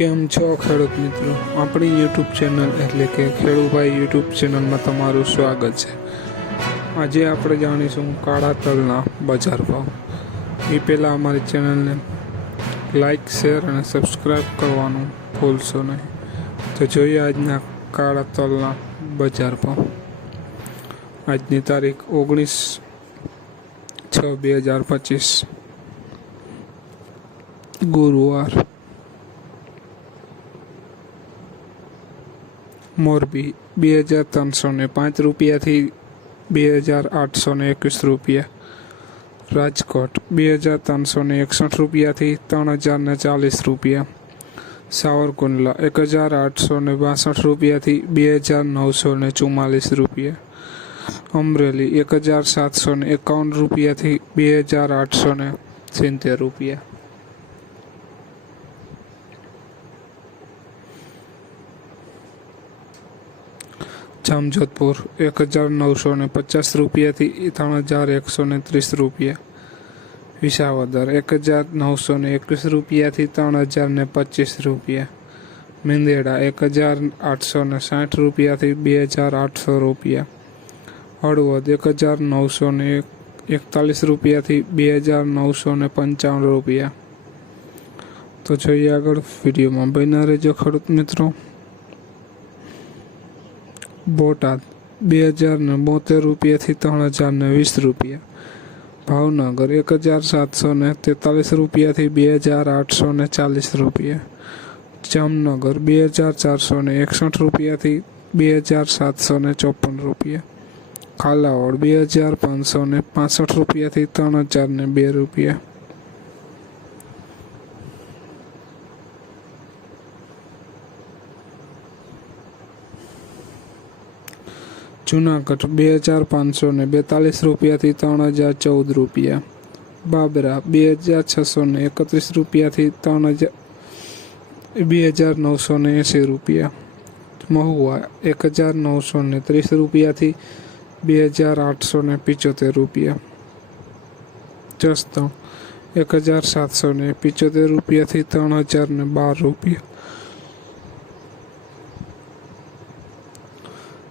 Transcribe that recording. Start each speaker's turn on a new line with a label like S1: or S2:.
S1: કેમ છો ખેડૂત મિત્રો? આપણી યુટ્યુબ ચેનલ એટલે કે ખેડૂભાઈ યુટ્યુબ ચેનલમાં તમારું સ્વાગત છે. આજે આપણે જાણીશું કાળા તલના બજાર ભાવ. એ પહેલાં અમારી ચેનલને લાઇક શેર અને સબસ્ક્રાઈબ કરવાનું ભૂલશો નહીં. તો જોઈએ આજના કાળા તલના બજાર ભાવ. આજની તારીખ ઓગણીસ છ બે હજાર પચીસ. ગુરુવાર. મોરબી બે હજાર ત્રણસો ને પાંચ રૂપિયાથી બે હજાર આઠસો ને એકવીસ રૂપિયા. રાજકોટ બે હજાર ત્રણસો ને એકસઠ રૂપિયાથી ત્રણ હજાર ને ચાલીસ રૂપિયા. સાવરકુંડલા એક હજાર આઠસો ને બાસઠ રૂપિયાથી બે હજાર નવસો ને ચુમ્માલીસ રૂપિયા. અમરેલી એક હજાર સાતસો ને એકાવન રૂપિયાથી બે હજાર આઠસો ને સિત્તેર રૂપિયા. જામજોધપુર, એક હજાર નવસો ને પચાસ રૂપિયાથી ત્રણ હજાર એકસો ને ત્રીસ રૂપિયા. વિસાવદર, એક હજાર નવસો ને એકવીસ રૂપિયાથી ત્રણ હજાર ને પચીસ રૂપિયા. મિંદેડા, એક હજાર આઠસો ને સાઠ રૂપિયાથી બે હજાર આઠસો રૂપિયા. હળવદ, એક હજાર નવસો ને એક એકતાલીસ રૂપિયાથી બે હજાર નવસો ને પંચાવન રૂપિયા. તો જોઈએ આગળ વિડીયોમાં. બન્યા રહેજો ખેડૂત મિત્રો. બોટાદ, બે હજારને બોતેર રૂપિયાથી ત્રણ હજારને વીસ રૂપિયા. ભાવનગર, એક હજાર સાતસો ને તેતાલીસ રૂપિયાથી બે હજાર આઠસો ને ચાલીસ રૂપિયા. જામનગર, બે હજાર ચારસો ને એકસઠ રૂપિયાથી બે હજાર સાતસો ને ચોપન રૂપિયા. કાલાવડ બે હજાર પાંચસો ને પાસઠ રૂપિયાથી ત્રણ હજાર ને બે રૂપિયા. જુનાગઢ બે હજાર પાંચસો ને બેતાલીસ રૂપિયાથી ત્રણ હજાર ચૌદ રૂપિયા. બાબરા બે હજાર છસો ને એકત્રીસ રૂપિયાથી ત્રણ હજાર બે હજાર નવસો ને એંસી રૂપિયા. મહુવા એક હજાર નવસો ને ત્રીસ રૂપિયાથી બે હજાર આઠસો ને પિચોતેર રૂપિયા. જસદણ એક હજાર સાતસો ને પિચોતેર રૂપિયાથી ત્રણ હજાર ને બાર રૂપિયા.